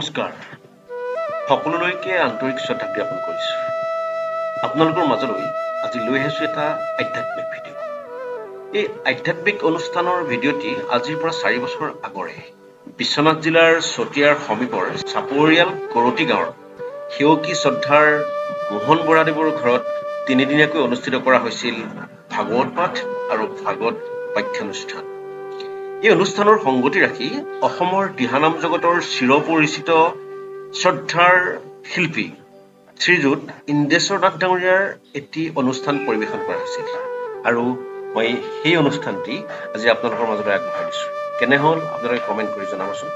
নমস্কাৰ সকলোলৈকে আন্তৰিক শ্ৰদ্ধা জ্ঞাপন কৰিছোঁ আপোনালোকৰ মাজলৈ আজি লৈ আহিছোঁ এটা আধ্যাত্মিক ভিডিঅ' এই আধ্যাত্মিক অনুষ্ঠানৰ ভিডিঅ'টি আজিৰ পৰা 4 বছৰ আগৰে বিশ্বনাথ জিলাৰ চতিয়াৰ সমীপৰ চাপৰিয়াল কৰতি গাঁৱৰ সেৱকী শ্ৰদ্ধাৰ মোহন বৰাদেৱৰ ঘৰত তিনিদিনীয়াকৈ অনুষ্ঠিত কৰা হৈছিল ভাগৱত পাঠ আৰু ভাগৱত পাঠ্যানুষ্ঠান এই অনুষ্ঠানৰ সংগতি ৰাখি অসমৰ দিহানাম জগতৰ চিৰপৰিচিত শ্ৰদ্ধাৰ শিল্পী শ্ৰীযুত ইন্দ্ৰেশ্বৰ নাথ ডাঙৰীয়াৰ এটি অনুষ্ঠান পৰিৱেশন কৰা হৈছিল আৰু মই সেই অনুষ্ঠানটি আজি আপোনালোকৰ মাজলৈ আগবঢ়াই দিছোঁ কেনে হ'ল আপোনালোকে কমেণ্ট কৰি জনাবচোন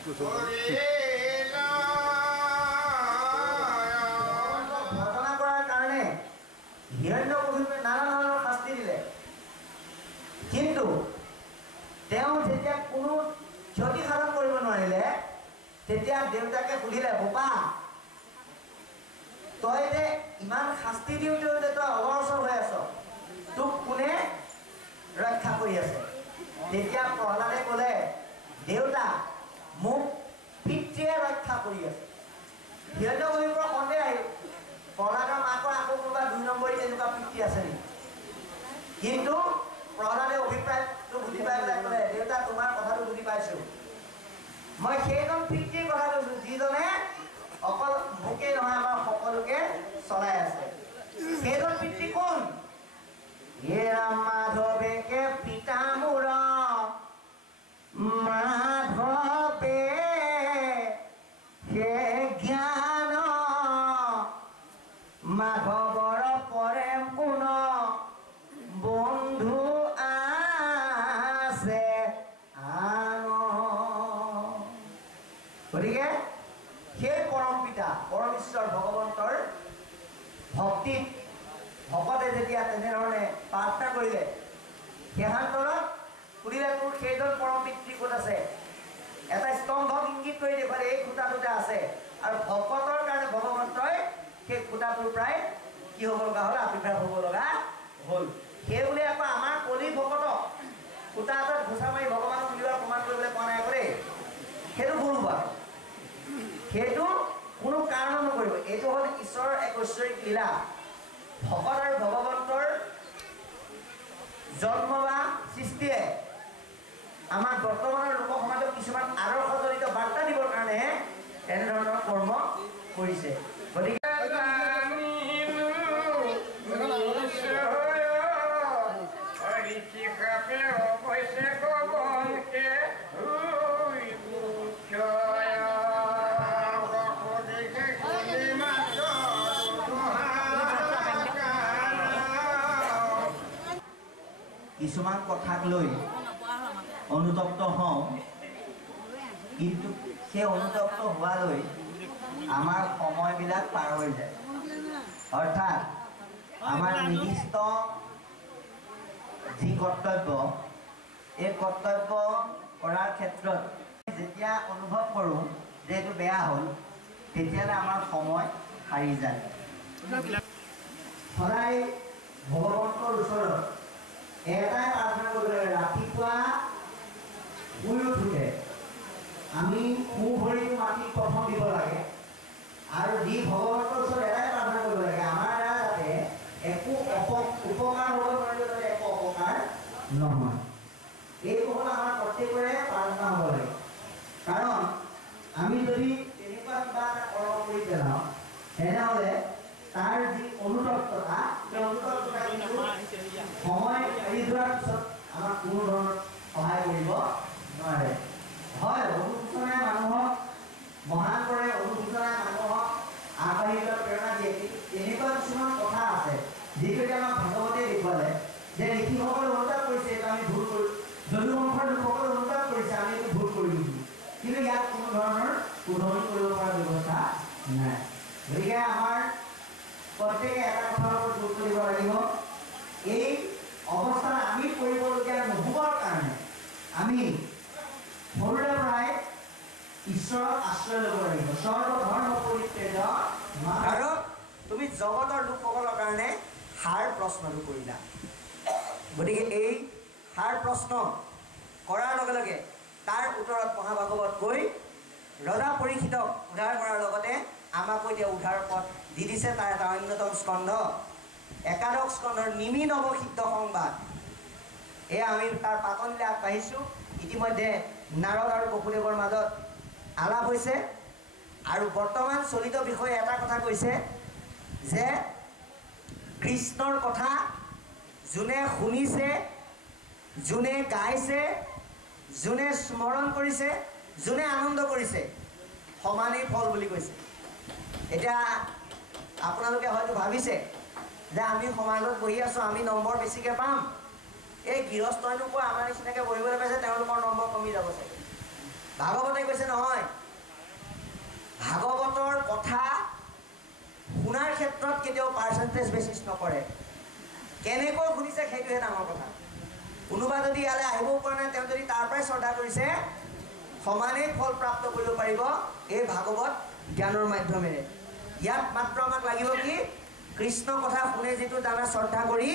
ঘটনা কৰাৰ কাৰণে হিৰণ্যকশিপুৱে নানা ধৰণৰ শাস্তি দিলে, কিন্তু তেওঁ যেতিয়া কোনো ক্ষতি সাধন কৰিব নোৱাৰিলে তেতিয়া দেউতাকে সুধিলে, বোপা তই যে ইমান শাস্তি দিওঁতেও যে তই অৱসৰ হৈ আছ, তোক কোনে ৰক্ষা কৰি আছে? তেতিয়া প্ৰহ্লাদে ক'লে, দেউতা মোক পিতৃয়ে ৰক্ষা কৰি আছে। হিৰণ্যকশিপুৰ সন্দেহ আহিল, প্ৰহ্লাদৰ মাকৰ আকৌ কোনোবা 2 নম্বৰী তেনেকুৱা পিতৃ আছে নেকি? কিন্তু প্ৰহ্লাদে অভিপ্ৰায়টো বুজি পাই পেলাই ক'লে, দেউতা তোমাৰ কথাটো বুজি পাইছো, মই সেইজন পিতৃৰ কথা কৈছো যিজনে অকল মোকে নহয় আমাৰ সকলোকে চলাই আছে। সেইজন পিতৃ কোন? হে ৰাম মাধৱেকে পিতা মোৰ, মাধৱে হে জ্ঞান, মাধৱৰ পৰে কোন বন্ধু আছে আন। গতিকে সেই পৰম পিতা পৰম ঈশ্বৰ ভগৱন্তৰ ভক্তিত ভকতে যেতিয়া তেনেধৰণে প্ৰাৰ্থনা কৰিলে, সেহান্তৰত সুধিলে, তোৰ সেইজন পৰম পিতৃ ক'ত আছে? এটা স্তম্ভক ইংগিত কৰি দেখুৱালে, এই খুঁটাটোতে আছে। আৰু ভকতৰ কাৰণে ভগৱন্তই সেই খুঁটাটোৰ প্ৰায় কি হ'ব লগা হ'ল? আৱিৰ্ভাৱ হ'ব লগা হ'ল। সেই বুলি আকৌ আমাৰ কলি ভকতক খুঁটা এটাত ঘোচা মাৰি ভগৱানক উলিওৱা প্ৰমাণ কৰিবলৈ পোৱা নাই কৰে, সেইটো ভুল হোৱা, সেইটো কোনো কাৰণ নকৰিব। এইটো হ'ল ঈশ্বৰৰ এক ঐশ্বৰিক লীলা। ভকত আৰু ভগৱন্তৰ জন্ম বা সৃষ্টিয়ে আমাৰ বৰ্তমানৰ লোক সমাজক কিছুমান আদৰ্শজনিত বাৰ্তা দিবৰ কাৰণে এনেধৰণৰ কৰ্ম কৰিছে। গতিকে কিছুমান কথাক লৈ অনুতপ্ত হওঁ, কিন্তু সেই অনুতপ্ত হোৱালৈ আমাৰ সময়বিলাক পাৰ হৈ যায়। অৰ্থাৎ আমাৰ নিৰ্দিষ্ট যি কৰ্তব্য, এই কৰ্তব্য কৰাৰ ক্ষেত্ৰত যেতিয়া অনুভৱ কৰোঁ যে এইটো বেয়া হ'ল, তেতিয়াহ'লে আমাৰ সময় হাৰি যায়। সদায় ভগৱন্তৰ ওচৰত এটাই প্ৰাৰ্থনা কৰিব লাগে, ৰাতিপুৱা শুই উঠোতে আমি সোঁ ভৰিটো মাটিত প্ৰথম দিব লাগে, আৰু দি ভগৱন্তৰ ওচৰত এটাই প্ৰাৰ্থনা কৰিব লাগে, আমাৰ দ্বাৰা যাতে একো উপকাৰ হ'ব নোৱাৰিলে, যাতে একো অপকাৰ নহয়। এইটো হ'ল আমাৰ প্ৰত্যেকৰে প্ৰাৰ্থনা হ'ব লাগে। কাৰণ আমি যদি তেনেকুৱা কিবা এটা কৰ্ম কৰি পেলাওঁ, তেনেহ'লে তাৰ যি অনুতপ্ততা, সেই অনুতপ্ততা কিন্তু সময় এৰি যোৱাৰ পিছত আমাক কোনো ধৰণৰ সহায় কৰিব নোৱাৰে। হয়, অনুশোচনাই মানুহক মহান কৰে, অনুশোচনাই মানুহক আগবাঢ়ি যোৱাৰ প্ৰেৰণা দিয়ে, কিন্তু এনেকুৱা কিছুমান কথা আছে যিটো আমাক ভাগৱতে দেখুৱালে যে ঋষিসকলে অনুতাপ কৰিছে, এইটো আমি ভুল কৰি, যদু বংশৰ লোকসকলে অনুতাপ কৰিছে, আমি এইটো ভুল কৰি দিছোঁ, কিন্তু ইয়াত কোনো ধৰণৰ শুধৰণি কৰিব পৰা ব্যৱস্থা নাই। গতিকে আমাৰ প্ৰত্যেকে এটা কথাৰ ওপৰত গুৰুত্ব দিব লাগিব, এই অৱস্থাত আমি কৰিবলগীয়া নহ'বৰ কাৰণে আমি সৰুৰে পৰাই ঈশ্বৰক আশ্ৰয় ল'ব লাগিব। সৰ্বধৰ্ম পৰিত্যাগ। আৰু তুমি জগতৰ লোকসকলৰ কাৰণে সাৰ প্ৰশ্নটো কৰিলা। গতিকে এই সাৰ প্ৰশ্ন কৰাৰ লগে লগে তাৰ উত্তৰত মহাভাগৱত কৈ ৰজা পৰীক্ষিতক উদ্ধাৰ কৰাৰ লগতে আমাকো এতিয়া উদ্ধাৰ পথ দি দিছে। তাৰ এটা অন্যতম স্কন্ধ, একাদশ স্কন্ধৰ নিমি নৱসিদ্ধ সংবাদ। এয়া আমি তাৰ পাতনিলৈ আগবাঢ়িছোঁ। ইতিমধ্যে নাৰদ আৰু বসুদেৱৰ মাজত আলাপ হৈছে, আৰু বৰ্তমান চলিত বিষয়ে এটা কথা কৈছে যে কৃষ্ণৰ কথা যোনে শুনিছে, যোনে গাইছে, যোনে স্মৰণ কৰিছে, যোনে আনন্দ কৰিছে, সমানেই ফল বুলি কৈছে। এতিয়া আপোনালোকে হয়তো ভাবিছে যে আমি সমাজত বহি আছোঁ, আমি নম্বৰ বেছিকৈ পাম, এই গৃহস্থইনো কোৱা আমাৰ নিচিনাকৈ বহিবলৈ পাইছে, তেওঁলোকৰ নম্বৰ কমি যাব চাগে। ভাগৱতে কৈছে নহয় ভাগৱতৰ কথা শুনাৰ ক্ষেত্ৰত কেতিয়াও পাৰ্চেণ্টেজ বেচিছ নকৰে কেনেকৈ শুনিছে সেইটোহে ডাঙৰ কথা কোনোবা যদি ইয়ালৈ আহিবও পৰা নাই তেওঁ যদি তাৰ পৰাই শ্ৰদ্ধা কৰিছে সমানেই ফল প্ৰাপ্ত কৰিব পাৰিব এই ভাগৱত জ্ঞানৰ মাধ্যমেৰে ইয়াত মাত্ৰ আমাক লাগিব কি কৃষ্ণ কথা শুনে যিটো জানা শ্ৰদ্ধা কৰি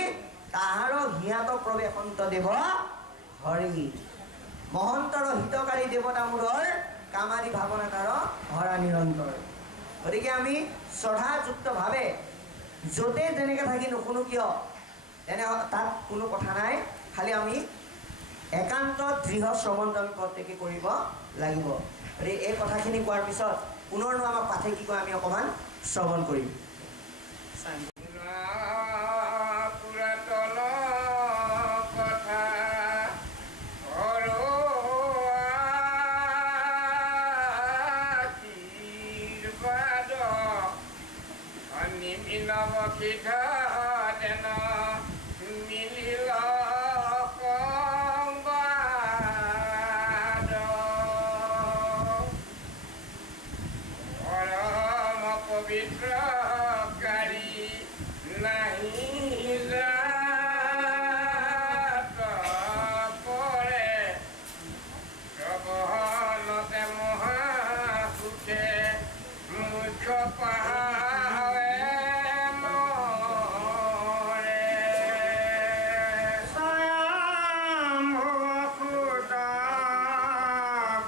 তাহাৰ হিয়াত প্ৰৱেশন্ত দেৱ হৰি মহন্তৰ হিতকাৰী দেৱতা মূৰৰ কামাৰী ভাৱনা তাৰ হৰা নিৰন্তৰ গতিকে আমি শ্ৰদ্ধাযুক্তভাৱে য'তে যেনেকৈ থাকি নুশুনো কিয় তেনে তাত কোনো কথা নাই খালি আমি একান্ত দৃঢ় শ্ৰৱণটো আমি প্ৰত্যেকে কৰিব লাগিব গতিকে এই কথাখিনি কোৱাৰ পিছত পুনৰনো আমাক পাঠে কি কয় আমি অকণমান শ্ৰৱণ কৰিম পবিত্ৰকাৰী নাহি জাত পৰে প্ৰবহনতে মহাসুখে মুখ্য পাহাড়ে মৰে স্বয়ং ভূসুতা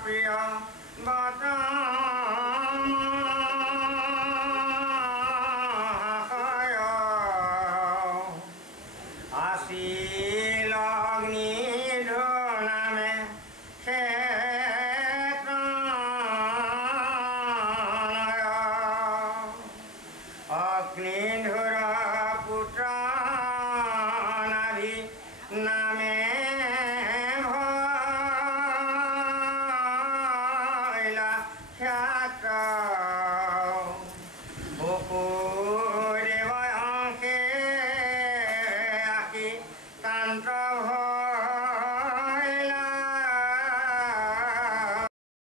প্ৰিয় বাতা Yeah.